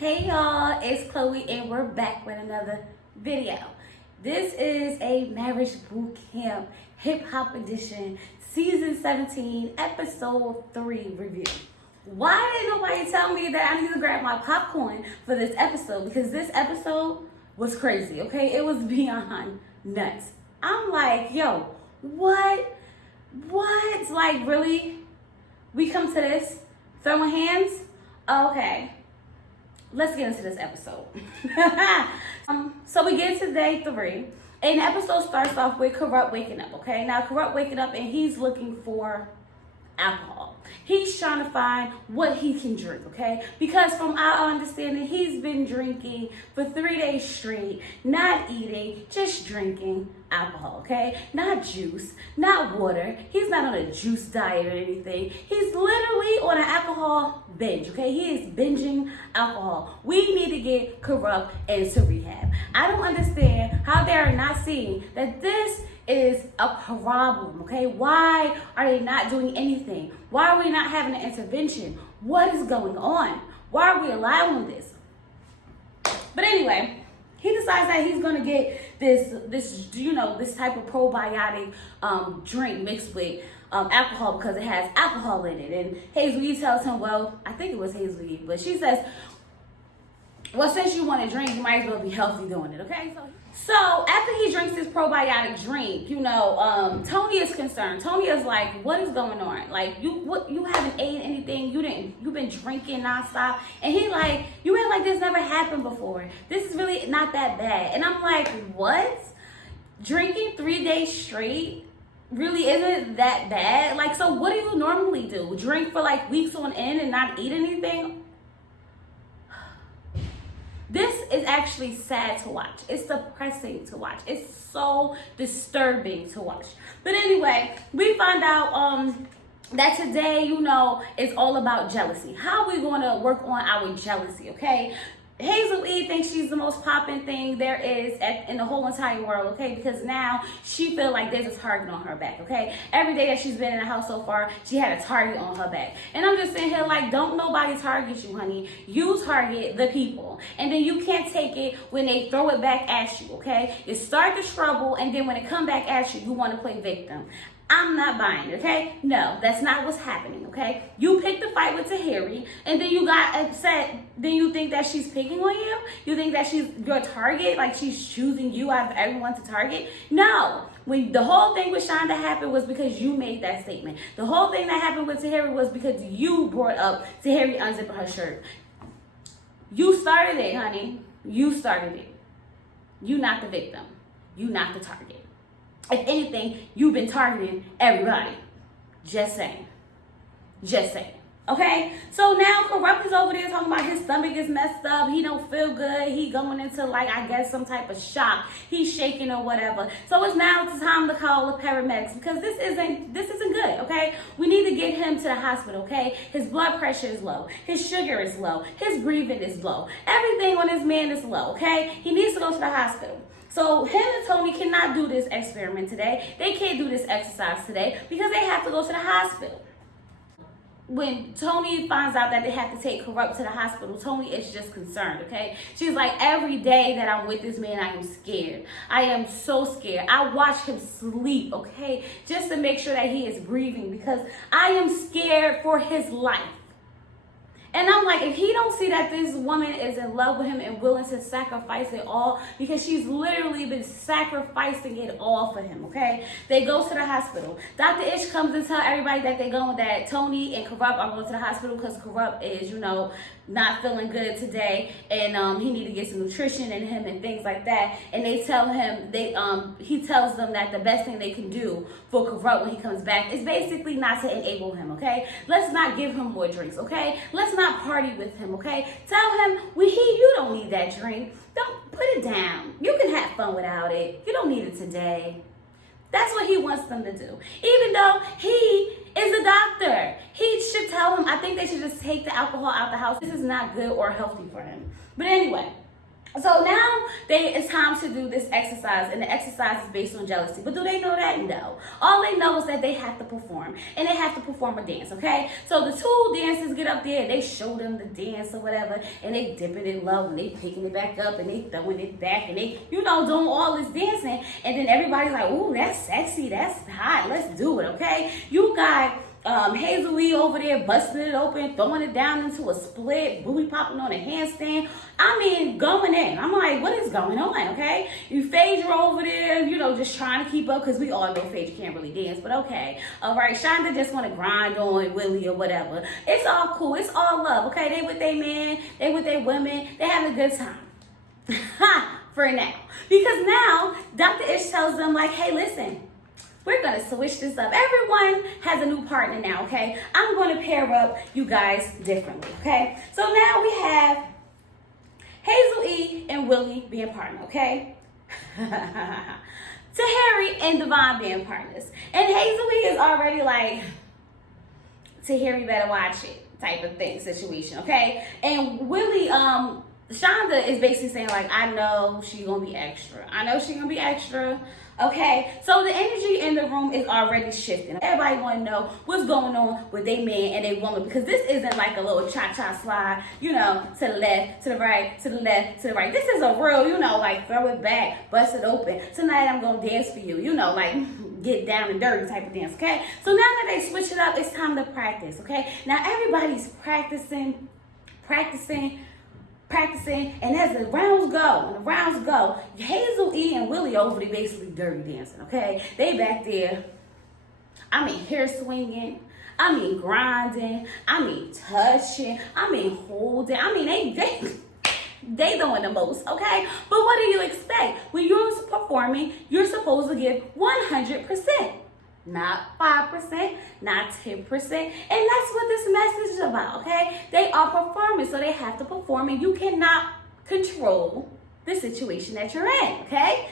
Hey y'all, it's Chloe and we're back with another video. This is a marriage boot camp hip hop edition, season 17, episode 3 review. Why didn't nobody tell me that I need to grab my popcorn for this episode? Because this episode was crazy, okay? It was beyond nuts. I'm like, yo, what? Like, really? We come to this? Throwing hands? Okay. Let's get into this episode. So we get to day 3, and the episode starts off with Corrupt waking up, okay? Now, Corrupt waking up, and he's looking for alcohol. He's trying to find what he can drink, okay? Because from our understanding, he's been drinking for 3 days straight, not eating, just drinking alcohol, okay? Not juice, not water. He's not on a juice diet or anything. He's literally on an alcohol binge, okay? He is binging alcohol. We need to get Corrupt into rehab. I don't understand how they are not seeing that this is a problem, okay? Why are they not doing anything? Why are we not having an intervention? What is going on? Why are we allowing this? But anyway, he decides that he's gonna get this type of probiotic drink mixed with alcohol because it has alcohol in it. And Hazel Eve tells him, well, I think it was Hazel Eve, but she says, well, since you want to drink, you might as well be healthy doing it, okay? So after he drinks this probiotic drink, Tony is concerned. Tony is like, what is going on? Like, you haven't ate anything. You've been drinking nonstop. And he like, you act like this never happened before. This is really not that bad. And I'm like, what? Drinking 3 days straight really isn't that bad? Like, so what do you normally do? Drink for like weeks on end and not eat anything? This is actually sad to watch. It's depressing to watch. It's so disturbing to watch. But anyway, we find out that today, it's all about jealousy. How are we going to work on our jealousy, okay? Hazel Eve thinks she's the most popping thing there is in the whole entire world, okay? Because now she feels like there's a target on her back, okay? Every day that she's been in the house so far, she had a target on her back. And I'm just sitting here like, don't nobody target you, honey. You target the people. And then you can't take it when they throw it back at you, okay? You start the trouble, and then when it come back at you, you want to play victim. I'm not buying it, okay? No, that's not what's happening, okay? You picked the fight with Tahiri, and then you got upset. Then you think that she's picking on you? You think that she's your target? Like she's choosing you out of everyone to target? No. When the whole thing with Shonda happened was because you made that statement. The whole thing that happened with Tahiri was because you brought up Tahiri unzipping her shirt. You started it, honey. You started it. You not the victim. You not the target. If anything, you've been targeting everybody. Just saying. Okay? So now Corrupt is over there talking about his stomach is messed up. He don't feel good. He going into I guess some type of shock. He's shaking or whatever. So it's now time to call the paramedics because this isn't good, okay? We need to get him to the hospital, okay? His blood pressure is low. His sugar is low. His breathing is low. Everything on this man is low, okay? He needs to go to the hospital. So him and Tony cannot do this experiment today. They can't do this exercise today because they have to go to the hospital. When Tony finds out that they have to take Corrupt to the hospital, Tony is just concerned, okay? She's like, every day that I'm with this man, I am scared. I am so scared. I watch him sleep, okay? Just to make sure that he is breathing because I am scared for his life. And I'm like, if he don't see that this woman is in love with him and willing to sacrifice it all, because she's literally been sacrificing it all for him, okay? They go to the hospital. Dr. Ish comes and tell everybody that Tony and Corrupt are going to the hospital because Corrupt is, not feeling good today, and he need to get some nutrition in him and things like that. And they tell him, he tells them that the best thing they can do for Corrupt when he comes back is basically not to enable him, okay? Let's not give him more drinks, okay? Let's not party with him, okay? Tell him, you don't need that drink. Don't put it down. You can have fun without it. You don't need it today. That's what he wants them to do. Even though he is a doctor. He should tell him, I think they should just take the alcohol out the house. This is not good or healthy for him. But anyway, So now it's time to do this exercise, and the exercise is based on jealousy. But do they know that? No. All they know is that they have to perform, and they have to perform a dance, okay? So the two dancers get up there, and they show them the dance or whatever, and they dipping it low, and they picking it back up, and they throwing it back, and they, doing all this dancing, and then everybody's like, ooh, that's sexy, that's hot, let's do it, okay? You got Hazel E over there busting it open, throwing it down into a split, booty popping on a handstand. I mean, going in. I'm like, what is going on, okay? You Phaedra over there, just trying to keep up, because we all know Phaedra can't really dance, but okay. All right, Shonda just want to grind on Willie or whatever. It's all cool. It's all love, okay? They with their man, they with their women, they having a good time. For now. Because now, Dr. Ish tells them, like, hey, listen, we're going to switch this up. Everyone has a new partner now, okay? I'm going to pair up you guys differently, okay? So now we have Hazel E and Willie being partners, okay? Tahiri and Devon being partners. And Hazel E is already like, Tahiri better watch it type of thing, situation, okay? And Willie, Shonda is basically saying, like, I know she's going to be extra. I know she's going to be extra. Okay, so the energy in the room is already shifting. Everybody want to know what's going on with their man and their woman, because this isn't like a little cha-cha slide, to the left, to the right, to the left, to the right. This is a real, like throw it back, bust it open. Tonight I'm going to dance for you, like get down and dirty type of dance, okay? So now that they switch it up, it's time to practice, okay? Now everybody's practicing, and as the rounds go, Hazel E and Willie over there basically dirty dancing, okay? They back there, hair swinging, grinding, touching, holding, they doing the most, okay? But what do you expect? When you're performing, you're supposed to give 100%. Not 5%, not 10%. And that's what this message is about, okay? They are performing, so they have to perform, and you cannot control the situation that you're in, okay?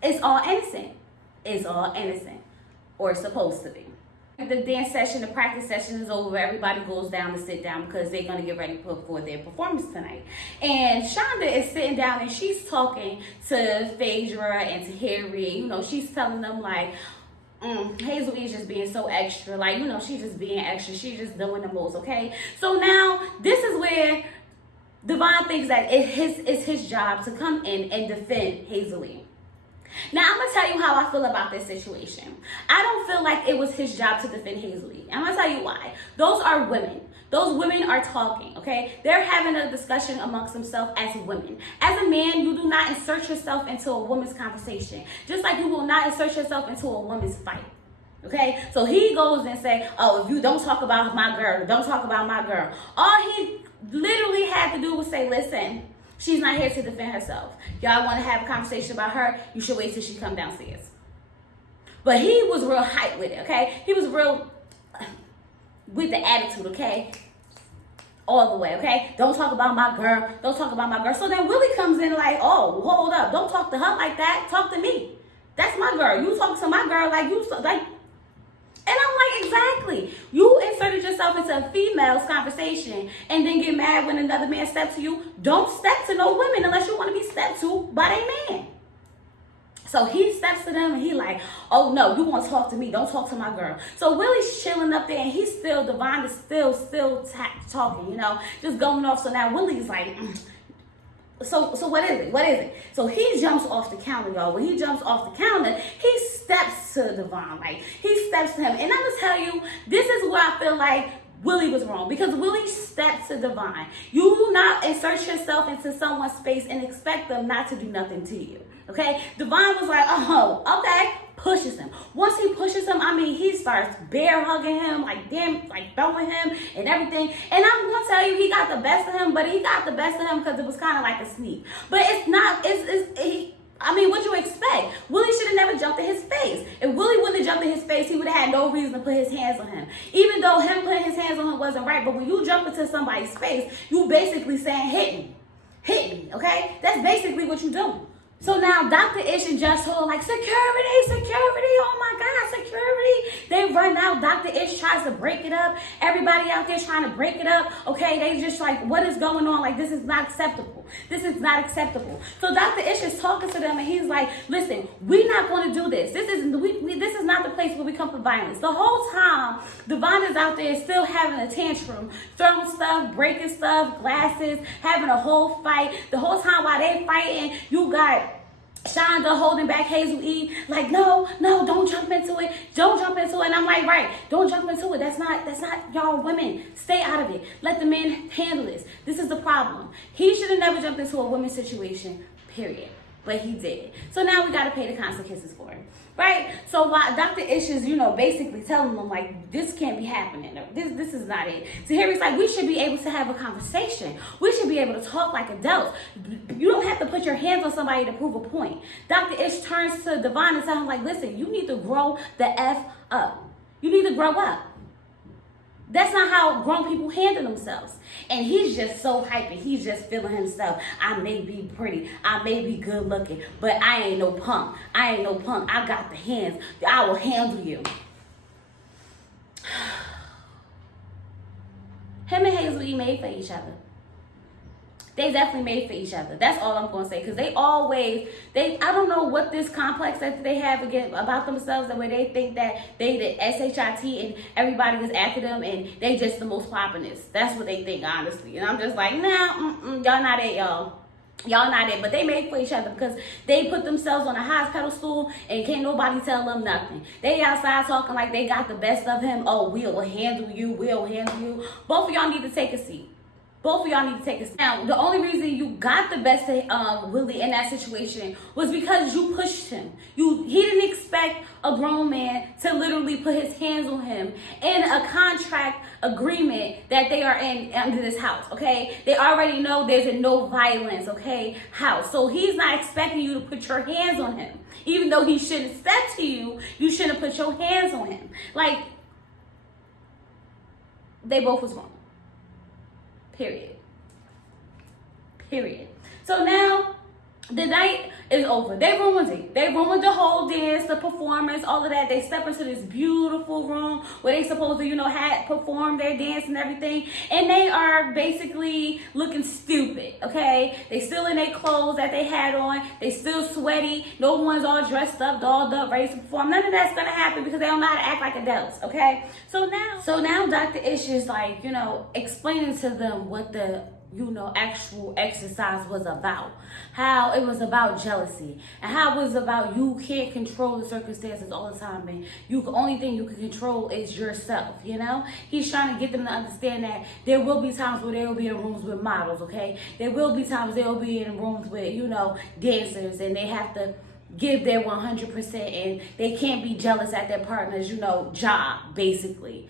It's all innocent. It's all innocent, or it's supposed to be. The dance session, the practice session is over. Everybody goes down to sit down because they're going to get ready for their performance tonight. And Shonda is sitting down, and she's talking to Phaedra and to Harry. She's telling them, like, Hazel is just being so extra. Like, she's just being extra. She's just doing the most, okay? So now, this is where Devon thinks that it's his job to come in and defend Hazel E. Now, I'm going to tell you how I feel about this situation. I don't feel like it was his job to defend Hazel E. I'm going to tell you why. Those are women. Those women are talking, okay? They're having a discussion amongst themselves as women. As a man, you do not insert yourself into a woman's conversation, just like you will not insert yourself into a woman's fight, okay? So he goes and say, oh, if you don't talk about my girl, don't talk about my girl. All he literally had to do was say, listen, she's not here to defend herself. Y'all want to have a conversation about her, you should wait till she come downstairs. But he was real hyped with it, okay? He was real with the attitude, okay? All the way, okay? Don't talk about my girl. Don't talk about my girl. So then Willie comes in like, oh, hold up. Don't talk to her like that. Talk to me. That's my girl. You talk to my girl like you, like. And I'm like, exactly. You inserted yourself into a female's conversation and then get mad when another man steps to you. Don't step to no women unless you want to be stepped to by a man. So he steps to them and he like, oh no, you want to talk to me. Don't talk to my girl. So Willie's chilling up there and he's still, Devon is still talking, just going off. So now Willie's like, so what is it? What is it? So he jumps off the counter, y'all. When he jumps off the counter, he steps to Devon. Like, he steps to him. And I'm going to tell you, this is where I feel like Willie was wrong, because Willie stepped to Devon. You do not insert yourself into someone's space and expect them not to do nothing to you. Okay? Devon was like, oh, okay. Pushes him. Once he pushes him, he starts bear hugging him, like throwing him and everything. And I'm gonna tell you, he got the best of him, but he got the best of him because it was kind of like a sneak. But it's not. What'd you expect? Willie should have never jumped in his face. If Willie wouldn't have jumped in his face, he would have had no reason to put his hands on him. Even though him putting his hands on him wasn't right, but when you jump into somebody's face, you basically saying, hit me, okay? That's basically what you do. So now Dr. Ish and Just Told like, security, oh my God, security. They run out. Dr. Ish tries to break it up. Everybody out there trying to break it up. Okay, they just like, what is going on? Like, this is not acceptable. This is not acceptable. So Dr. Ish is talking to them and he's like, listen, we're not going to do this. This is not the place where we come for violence. The whole time, Devon is out there still having a tantrum, throwing stuff, breaking stuff, glasses, having a whole fight. The whole time while they fighting, you got Shonda holding back Hazel E, like, no, don't jump into it. Don't jump into it. And I'm like, right, don't jump into it. That's not y'all women. Stay out of it. Let the men handle this. This is the problem. He should have never jumped into a women's situation, period. But he did. So now we got to pay the consequences for it. Right? So while Dr. Ish is, basically telling them, like, this can't be happening. This is not it. So Harry's like, we should be able to have a conversation. We should be able to talk like adults. You don't have to put your hands on somebody to prove a point. Dr. Ish turns to Devon and tells him, like, listen, you need to grow the F up. You need to grow up. That's not how grown people handle themselves. And he's just so hyped. He's just feeling himself. I may be pretty. I may be good looking. But I ain't no punk. I got the hands. I will handle you. Him and Hazel E made for each other. They definitely made for each other. That's all I'm going to say. Because I don't know what this complex that they have again about themselves, the way they think that they the SHIT and everybody is after them and they just the most poppin'est. That's what they think, honestly. And I'm just like, nah, y'all not it, y'all. Y'all not it. But they made for each other because they put themselves on the highest pedestal and can't nobody tell them nothing. They outside talking like they got the best of him. Oh, we'll handle you. We'll handle you. Both of y'all need to take a seat. Both of y'all need to take a seat. Now, the only reason you got the best of Willie in that situation was because you pushed him. He didn't expect a grown man to literally put his hands on him in a contract agreement that they are in under this house, okay? They already know there's a no violence, okay, house. So he's not expecting you to put your hands on him. Even though he should have said to you, you shouldn't put your hands on him. Like, they both was wrong. Period. So now the night is over. They ruined it. They ruined the whole dance, the performance, all of that. They step into this beautiful room where they supposed to, perform their dance and everything. And they are basically looking stupid, okay? They still in their clothes that they had on. They still sweaty. No one's all dressed up, dolled up, ready to perform. None of that's going to happen because they don't know how to act like adults, okay? So now Dr. Ish is like, explaining to them what the actual exercise was about. How it was about jealousy. And how it was about you can't control the circumstances all the time, man. The only thing you can control is yourself, He's trying to get them to understand that there will be times where they will be in rooms with models, okay? There will be times they will be in rooms with, dancers, and they have to give their 100% and they can't be jealous at their partner's, job, basically.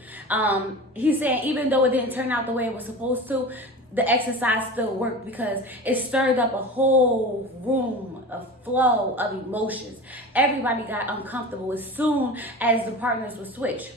He's saying even though it didn't turn out the way it was supposed to, the exercise still worked because it stirred up a whole room, a flow of emotions. Everybody got uncomfortable as soon as the partners were switched.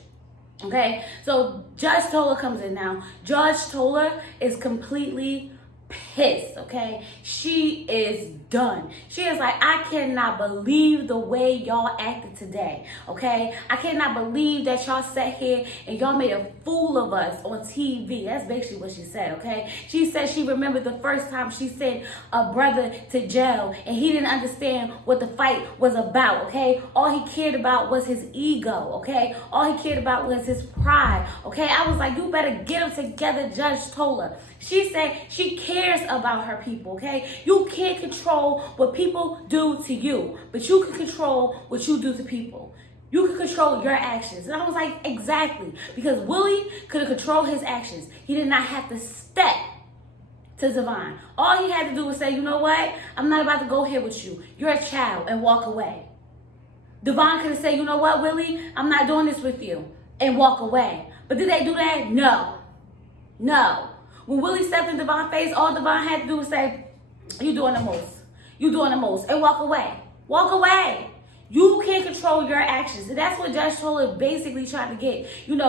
Okay, so Judge Toller comes in now. Judge Toller is completely pissed, okay? She is done. She is like, I cannot believe the way y'all acted today, okay? I cannot believe that y'all sat here and y'all made a fool of us on TV. That's basically what she said, okay? She said she remembered the first time she sent a brother to jail and he didn't understand what the fight was about, okay? All he cared about was his ego, okay? All he cared about was his pride, okay? I was like, you better get them together, Judge Toller. She said she cares about her people, okay? You can't control what people do to you, but you can control what you do to people. You can control your actions. And I was like, exactly. Because Willie could have controlled his actions. He did not have to step to Devon. All he had to do was say, you know what? I'm not about to go here with you. You're a child, and walk away. Devon could have said, you know what, Willie? I'm not doing this with you, and walk away. But did they do that? No. When Willie stepped in Devon's face, all Devon had to do was say, you doing the most. You doing the most. And walk away. Walk away. You can't control your actions. And that's what Judge Toller basically tried to get them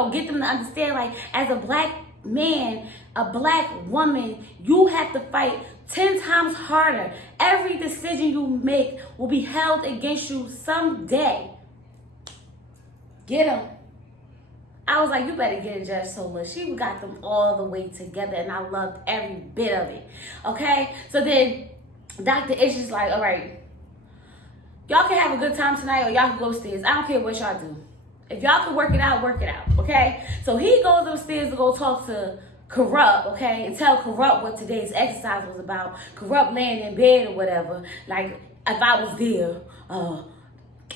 to understand, like, as a black man, a black woman, you have to fight 10 times harder. Every decision you make will be held against you someday. Get him. I was like, you better get a Judge Sola. She got them all the way together, and I loved every bit of it. Okay? So then Dr. Ish is like, all right, y'all can have a good time tonight, or y'all can go upstairs. I don't care what y'all do. If y'all can work it out, okay? So he goes upstairs to go talk to Corrupt, okay, and tell Corrupt what today's exercise was about. Corrupt laying in bed or whatever. Like, if I was there,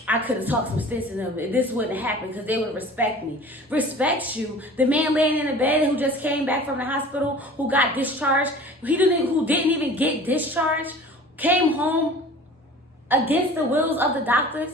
I could have talked some sense in them, and this wouldn't happen because they would respect me. Respect you? The man laying in the bed who just came back from the hospital, who got discharged, who didn't even get discharged, came home against the wills of the doctors.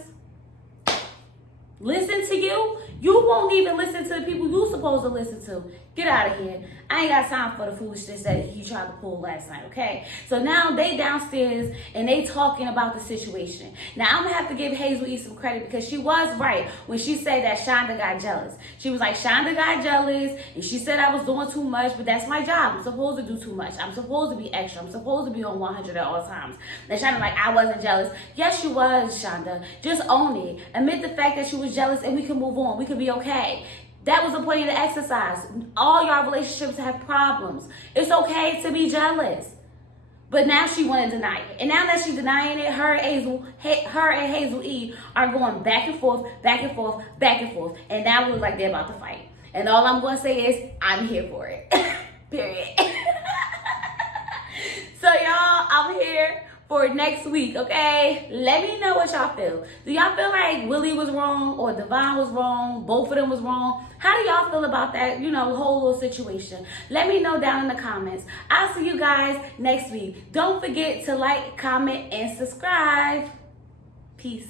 Listen to you? You won't even listen to the people you're supposed to listen to. Get out of here. I ain't got time for the foolishness that he tried to pull last night, okay? So now they downstairs and they talking about the situation. Now I'm gonna have to give Hazel E some credit because she was right when she said that Shonda got jealous. She was like, Shonda got jealous and she said I was doing too much, but that's my job. I'm supposed to do too much. I'm supposed to be extra. I'm supposed to be on 100 at all times. And Shonda like, I wasn't jealous. Yes, you was, Shonda. Just own it. Admit the fact that you was jealous and we can move on. We could be okay. That was the point of the exercise. All y'all relationships have problems. It's okay to be jealous. But now she want to deny it. And now that she's denying it, her and Hazel E are going back and forth, back and forth, back and forth. And now it looks like they're about to fight. And all I'm going to say is, I'm here for it. Period. So y'all, I'm here for next week, okay? Let me know what y'all feel. Do y'all feel like Willie was wrong or Devon was wrong? Both of them was wrong? How do y'all feel about that, whole little situation? Let me know down in the comments. I'll see you guys next week. Don't forget to like, comment, and subscribe. Peace.